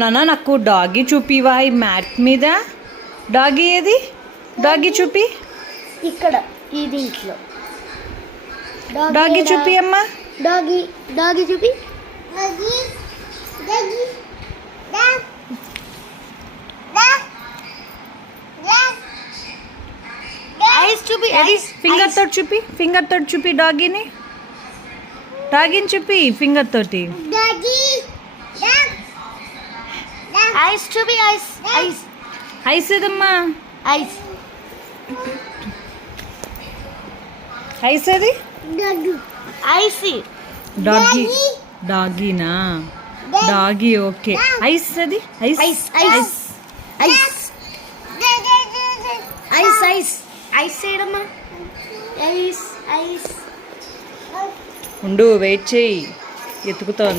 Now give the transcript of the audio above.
నాన్న నాకు డాగీ చూపివా ఈ మ్యాట్ మీద. డాగీ ఏది? డాగీ చూపి. ఇక్కడ ఈ దీంట్లో డాగీ చూపి అమ్మా. డాగీ డాగీ చూపి. ఐస్ చూపి. ఫింగర్ తోటి చూపి. ఫింగర్ తోటి చూపి డాగీని. డాగీని చూపి ఫింగర్ తోటి. ఐస్ చూపి. ఐస్ ఐస్ ఐస్ ఏదమ్మా? ఐస్ ఐస్ ఏది? Eyes doggy. డాగీనా? Doggy okay. ఐస్ అది? Eyes eyes eyes eyes eyes eyes eyes చేయడమ్మా. ఐస్ ఐస్ ఉండు వెయిట్ చేయి, ఎత్తుకుతోంది.